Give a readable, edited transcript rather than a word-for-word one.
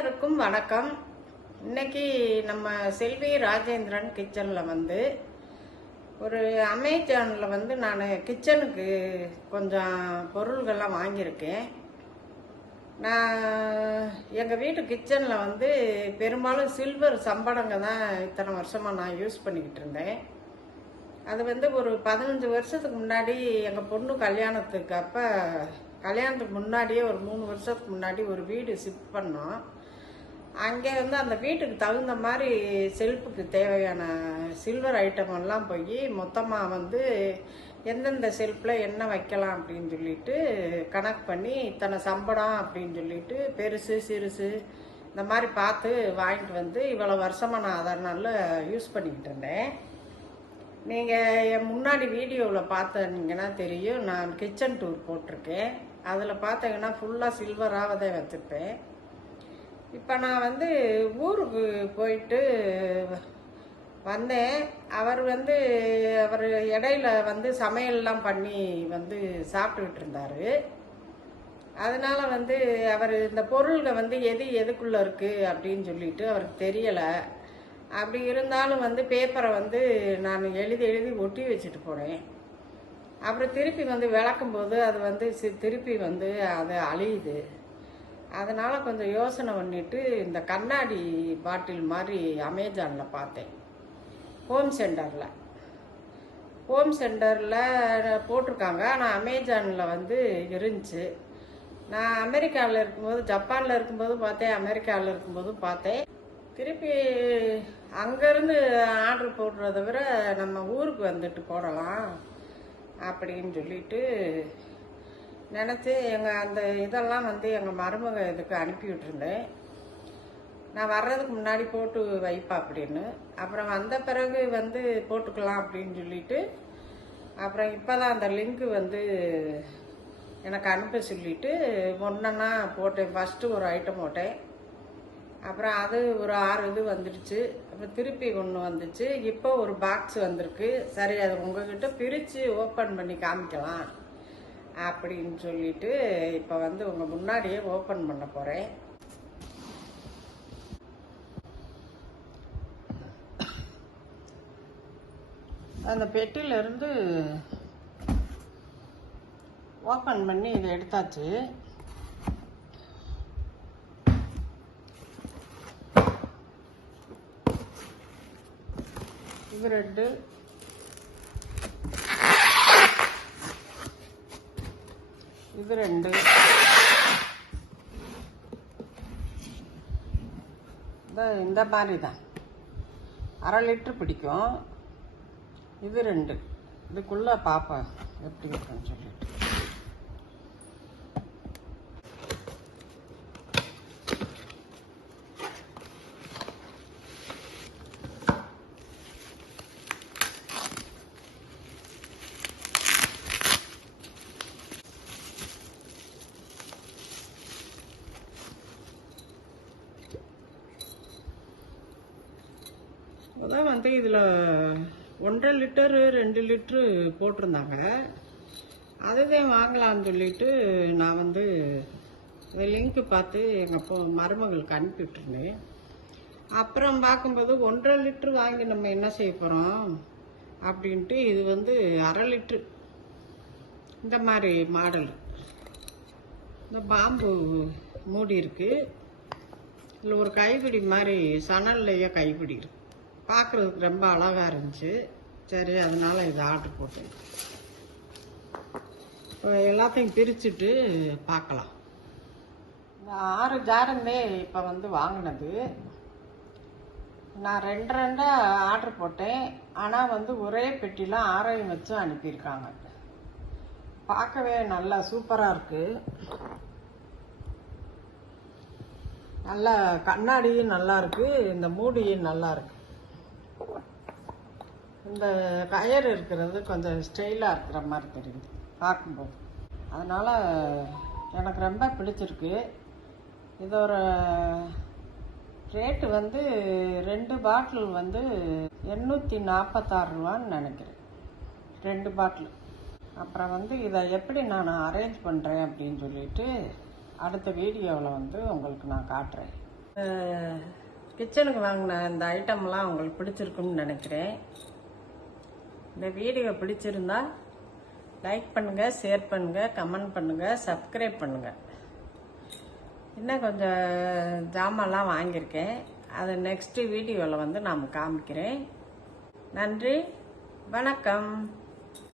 அனைவருக்கும் வணக்கம். இன்னைக்கு நம்ம செல்வி ராஜேந்திரன் கிச்சனில் வந்து ஒரு அமேசானில் வந்து நான் கிச்சனுக்கு கொஞ்சம் பொருள்கள்லாம் வாங்கியிருக்கேன். நான் எங்கள் வீட்டு கிச்சனில் வந்து பெரும்பாலும் சில்வர் சம்படங்க தான் இத்தனை வருஷமாக நான் யூஸ் பண்ணிக்கிட்டு இருந்தேன். அது வந்து ஒரு 15 வருஷத்துக்கு முன்னாடி எங்கள் பொண்ணு கல்யாணத்துக்கு முன்னாடியே ஒரு 3 வருஷத்துக்கு முன்னாடி ஒரு வீடு ஷிஃப்ட் பண்ணோம். அங்கே வந்து அந்த வீட்டுக்கு தகுந்த மாதிரி செல்ஃபுக்கு தேவையான சில்வர் ஐட்டம் எல்லாம் போய் மொத்தமாக வந்து எந்தெந்த செல்ஃபில் என்ன வைக்கலாம் அப்படின்னு சொல்லிட்டு கணக்கு பண்ணி இத்தனை சம்படம் அப்படின்னு சொல்லிட்டு பெருசு சிறுசு இந்த மாதிரி பார்த்து வாங்கிட்டு வந்து இவ்வளோ வருஷமாக நான் அதனால யூஸ் பண்ணிக்கிட்டு இருந்தேன். நீங்கள் என் முன்னாடி வீடியோவில் பார்த்தீங்கன்னா தெரியும், நான் கிச்சன் டூர் போட்டிருக்கேன். அதில் பார்த்தீங்கன்னா ஃபுல்லாக சில்வராக தான் வச்சுருப்பேன். இப்போ நான் வந்து ஊருக்கு போயிட்டு வந்தேன். அவர் இடையில வந்து சமையல்லாம் பண்ணி வந்து சாப்பிட்டுக்கிட்டு இருந்தார். அதனால் வந்து அவர் இந்த பொருள்கள் வந்து எதுக்குள்ளே இருக்குது அப்படின்னு சொல்லிட்டு அவருக்கு தெரியலை. அப்படி இருந்தாலும் வந்து பேப்பரை வந்து நான் எழுதி ஒட்டி வச்சுட்டு போனேன். அப்புறம் திருப்பி வந்து விளக்கும்போது அது வந்து திருப்பி வந்து அது அழியுது. அதனால் கொஞ்சம் யோசனை பண்ணிட்டு இந்த கண்ணாடி பாட்டில் மாதிரி அமேசானில் பார்த்தேன். ஹோம் சென்டரில் போட்டிருக்காங்க. ஆனால் அமேசானில் வந்து இருந்துச்சு. நான் அமெரிக்காவில் இருக்கும்போது, ஜப்பானில் இருக்கும்போது பார்த்தேன், அமெரிக்காவில் இருக்கும்போதும் பார்த்தேன். திருப்பி அங்கேருந்து ஆர்டர் போடுறத விட நம்ம ஊருக்கு வந்துட்டு போடலாம் அப்படின்னு சொல்லிட்டு நினச்சி அந்த இதெல்லாம் வந்து எங்கள் மருமக இதுக்கு அனுப்பி விட்டுருந்தேன். நான் வர்றதுக்கு முன்னாடி போட்டு வைப்பா அப்படின்னு. அப்புறம் வந்த பிறகு வந்து போட்டுக்கலாம் அப்படின்னு சொல்லிட்டு அப்புறம் இப்போ தான் அந்த லிங்க்கு வந்து எனக்கு அனுப்ப சொல்லிட்டு ஒன்றா போட்டேன். ஃபஸ்ட்டு ஒரு ஐட்டம் போட்டேன். அப்புறம் அது ஒரு 6 இது வந்துடுச்சு. அப்புறம் திருப்பி ஒன்று வந்துச்சு. இப்போ ஒரு பாக்ஸ் வந்திருக்கு. சரி, அது உங்ககிட்ட பிரித்து ஓப்பன் பண்ணி காமிக்கலாம் அப்படின்னு சொல்லிட்டு இப்போ வந்து உங்கள் முன்னாடியே ஓப்பன் பண்ண போகிறேன். அந்த பெட்டியிலேருந்து ஓப்பன் பண்ணி இதை எடுத்தாச்சு. இது 2, இது 2, இந்த மாதிரி தான் 1/2 லிட்டர் பிடிக்கும். இது 2, இதுக்குள்ள பாப்பா எப்படி இருக்குன்னு சொல்லிட்டு. அதான் வந்து இதில் 1.5 லிட்டரு 2 லிட்ரு போட்டிருந்தாங்க. அதுதான் வாங்கலான்னு சொல்லிட்டு நான் வந்து லிங்க்கு பார்த்து எங்கள் மருமகளுக்கு அனுப்பிவிட்டுருந்தேன். அப்புறம் பார்க்கும்போது 1.5 லிட்ரு வாங்கி நம்ம என்ன செய்ய போகிறோம் அப்படின்ட்டு இது வந்து 1/2 லிட்ரு இந்த மாதிரி மாடல். இந்த பாம்பு மூடி இருக்குது. இதில் ஒரு கைப்பிடி மாதிரி சணல்லையே கைப்பிடி இருக்கு. பார்க்குறதுக்கு ரொம்ப அழகாக இருந்துச்சு. சரி, அதனால் இதை ஆர்டர் போட்டேன். எல்லாத்தையும் பிரிச்சுட்டு பார்க்கலாம். இந்த 6 ஜாரந்தே இப்போ வந்து வாங்கினது. நான் 2 ஆர்டர் போட்டேன். ஆனால் வந்து ஒரே பெட்டியில் 6ஐயும் வச்சு அனுப்பியிருக்காங்க. பார்க்கவே நல்லா சூப்பராக இருக்குது. நல்லா கண்ணாடியும் நல்லா இருக்குது, இந்த மூடியும் நல்லா இருக்குது. இந்த கயர் இருக்கிறது கொஞ்சம் ஸ்டைலாக இருக்கிற மாதிரி தெரியுது பார்க்கும்போது. அதனால் எனக்கு ரொம்ப பிடிச்சிருக்கு. இதோட ரேட்டு வந்து 2 பாட்டில் வந்து 846 ரூபான்னு நினைக்கிறேன். 2 பாட்டில். அப்புறம் வந்து இதை எப்படி நான் அரேஞ்ச் பண்ணுறேன் அப்படின்னு சொல்லிட்டு அடுத்த வீடியோவில் வந்து உங்களுக்கு நான் காட்டுறேன். கிச்சனுக்கு வாங்கின இந்த ஐட்டம்லாம் உங்களுக்கு பிடிச்சிருக்குன்னு நினைக்கிறேன். இந்த வீடியோ பிடிச்சிருந்தா லைக் பண்ணுங்கள், ஷேர் பண்ணுங்கள், கமெண்ட் பண்ணுங்கள், சப்ஸ்கிரைப் பண்ணுங்கள். இன்னும் கொஞ்சம் ஜாமான்லாம் வாங்கியிருக்கேன். அதை நெக்ஸ்ட்டு வீடியோவில் வந்து நான் காமிக்கிறேன். நன்றி, வணக்கம்.